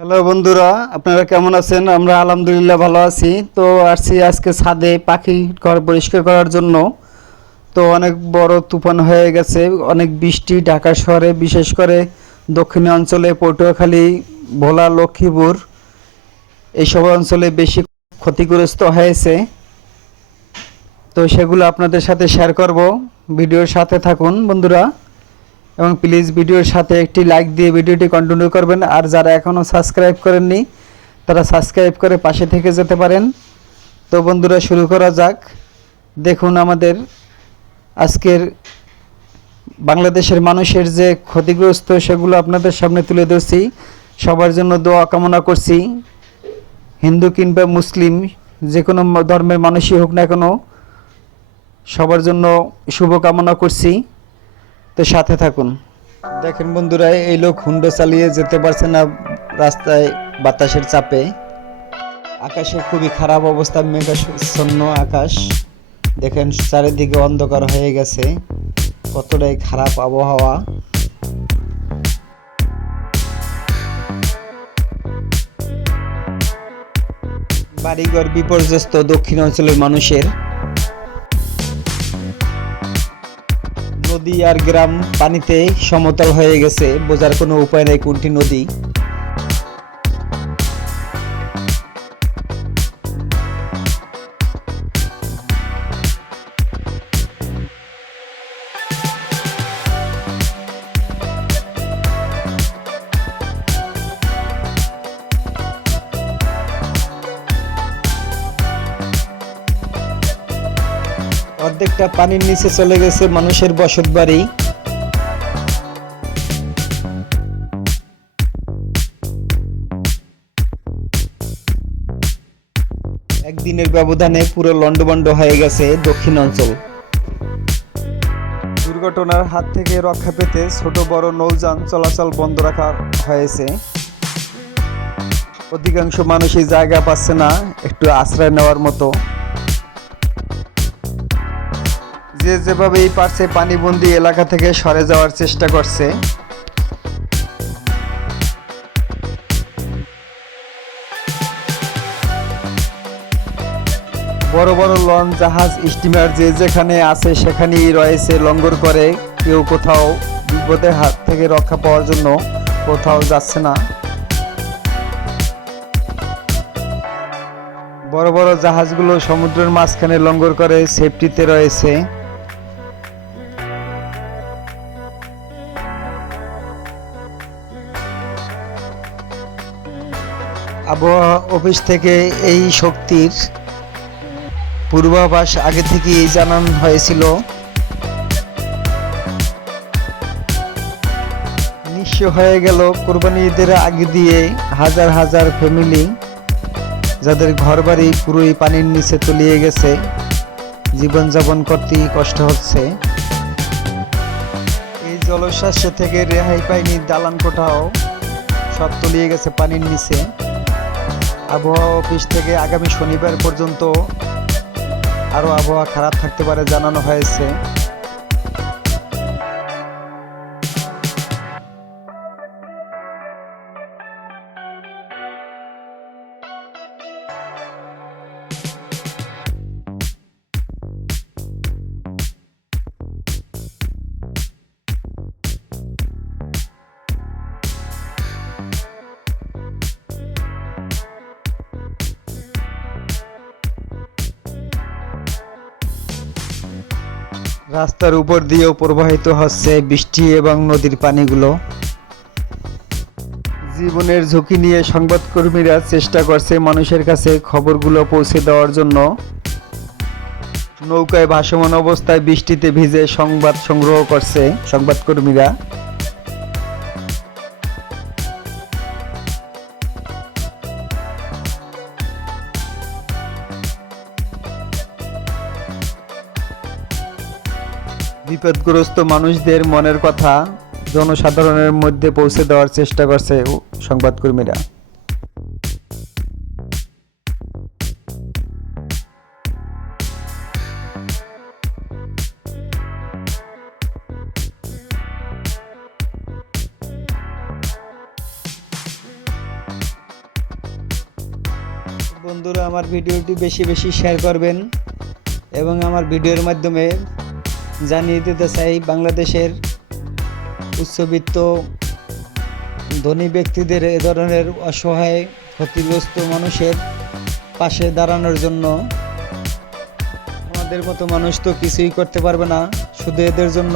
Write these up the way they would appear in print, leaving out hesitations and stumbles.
Hello বন্ধুরা, আপনারা কেমন আছেন? আমরা আলহামদুলিল্লাহ ভালো আছি। তো আসছি আজকে ছাদে পাখি ঘর পরিষ্কার করার জন্য। তো অনেক বড় তুফান হয়ে গেছে, অনেক বৃষ্টি ঢাকা শহরে, বিশেষ করে দক্ষিণ অঞ্চলে পটুয়াখালী, ভোলা, লক্ষ্মীপুর এইসব অঞ্চলে বেশি ক্ষতিগ্রস্ত হয়েছে। তো সেগুলো আপনাদের সাথে শেয়ার করব। ভিডিওর সাথে থাকুন বন্ধুরা, এবং প্লিজ ভিডিওর সাথে একটি লাইক দিয়ে ভিডিওটি কন্টিনিউ করবেন। আর যারা এখনও সাবস্ক্রাইব করেননি তারা সাবস্ক্রাইব করে পাশে থেকে যেতে পারেন। তো বন্ধুরা, শুরু করা যাক। দেখুন আমাদের আজকের বাংলাদেশের মানুষের যে ক্ষতিগ্রস্ত সেগুলো আপনাদের সামনে তুলে ধরছি। সবার জন্য দোয়া কামনা করছি, হিন্দু কিংবা মুসলিম যে কোনো ধর্মের মানুষই হোক না কেন, সবার জন্য শুভ কামনা করছি। তো সাথে থাকুন। দেখেন বন্ধুরা, এই লোক হুন্ডা চালিয়ে যেতে পারছে না রাস্তায় বাতাসের চাপে। আকাশে খুবই খারাপ অবস্থা, মেঘাচ্ছন্ন আকাশ। দেখেন চারিদিকে অন্ধকার হয়ে গেছে, কতটাই খারাপ আবহাওয়া। বাড়িঘর বিপর্যস্ত দক্ষিণ অঞ্চলের মানুষের। নদী আর গ্রাম পানিতে সমতল হয়ে গেছে, বোঝার কোনো উপায় নেই কোনটি নদী। অর্ধেকটা পানির নিচে চলে গেছে মানুষের বসত বাড়ি। একদিনের ব্যবধানে পুরো লন্ডভন্ড হয়ে গেছে দক্ষিণ অঞ্চল। দুর্ঘটনার হাত থেকে রক্ষা পেতে ছোট বড় নৌযান চলাচল বন্ধ রাখা হয়েছে। অধিকাংশ মানুষই জায়গা পাচ্ছে না একটু আশ্রয় নেওয়ার মতো। যে যেভাবেই পারছে পানিবন্দী এলাকা থেকে সরে যাওয়ার চেষ্টা করছে। বড় বড় লঞ্চ, জাহাজ, স্টিমার যে যেখানে আছে সেখানেই রয়েছে লঙ্গর করে। কেউ কোথাও বিপদের হাত থেকে রক্ষা পাওয়ার জন্য কোথাও যাচ্ছে না। বড় বড় জাহাজগুলো সমুদ্রের মাঝখানে লঙ্গর করে সেফটিতে রয়েছে। আবহাওয়া অফিস থেকে এই শক্তির পূর্বাভাস আগে থেকেই জানানো হয়েছিল। নিঃস্ব হয়ে গেল কোরবানি ঈদের আগে দিয়ে হাজার হাজার ফ্যামিলি, যাদের ঘরবাড়ি পুরোই পানির নিচে তলিয়ে গেছে। জীবনযাপন করতেই কষ্ট হচ্ছে। এই জলোচ্ছ্বাস থেকে রেহাই পায়নি দালান কোঠাও, সব তলিয়ে গেছে পানির নিচে। আবহাওয়া অফিস থেকে আগামী শনিবার পর্যন্ত আরও আবহাওয়া খারাপ থাকতে পারে জানানো হয়েছে। রাস্তার উপর দিয়েও প্রবাহিত হচ্ছে বৃষ্টি এবং নদীর পানিগুলো। জীবনের ঝুঁকি নিয়ে সংবাদকর্মীরা চেষ্টা করছে মানুষের কাছে খবরগুলো পৌঁছে দেওয়ার জন্য। নৌকায় ভাসমান অবস্থায় বৃষ্টিতে ভিজে সংবাদ সংগ্রহ করছে সংবাদকর্মীরা। বিপদগ্রস্ত মানুষদের মনের কথা জনসাধারণের মধ্যে পৌঁছে দেওয়ার চেষ্টা করছে সংবাদকর্মীরা। বন্ধুরা আমার ভিডিওটি বেশি বেশি শেয়ার করবেন এবং আমার ভিডিওর মাধ্যমে জানিয়ে দিতে চাই বাংলাদেশের উচ্চবিত্ত ধনী ব্যক্তিদের এ ধরনের অসহায় ক্ষতিগ্রস্ত মানুষের পাশে দাঁড়ানোর জন্য। আমাদের মতো মানুষ তো কিছুই করতে পারবে না, শুধু এদের জন্য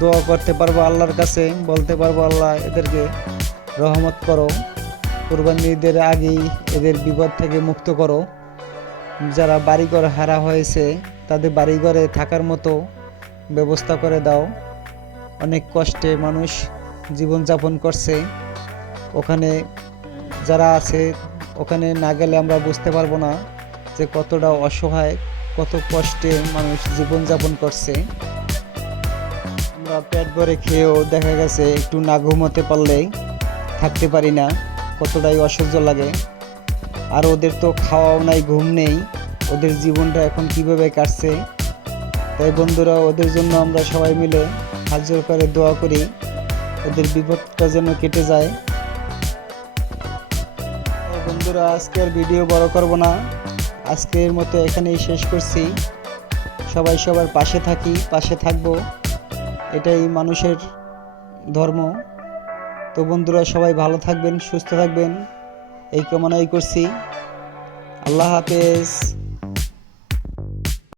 দোয়া করতে পারবো আল্লাহর কাছে, বলতে পারবো আল্লাহ এদেরকে রহমত করো, কুরবানি ঈদের আগেই এদের বিপদ থেকে মুক্ত করো। যারা বাড়িঘর হারা হয়েছে তাদের বাড়িঘরে থাকার মতো ব্যবস্থা করে দাও। অনেক কষ্টে মানুষ জীবনযাপন করছে, ওখানে যারা আছে ওখানে না গেলে আমরা বুঝতে পারবো না যে কতটা অসহায়, কত কষ্টে মানুষ জীবনযাপন করছে। আমরা পেট ভরে খেয়েও দেখা গেছে একটু না ঘুমোতে পারলেই থাকতে পারি না, কতটাই অসহ্য লাগে। আর ওদের তো খাওয়াও নাই, ঘুম নেই, ওদের জীবনটা এখন কিভাবে কাটছে। তাই বন্ধুরা ওদের জন্য আমরা সবাই মিলে হাত জোড় করে দোয়া করি, ওদের বিপদটা যেন কেটে যায়। বন্ধুরা আজকের ভিডিও বড় করব না, আজকের মতো এখানেই শেষ করছি। সবাই সবার পাশে থাকি, পাশে থাকবো, এটাই মানুষের ধর্ম। তো বন্ধুরা সবাই ভালো থাকবেন, সুস্থ থাকবেন, এই কামনাই করছি। আল্লাহ হাফেজ।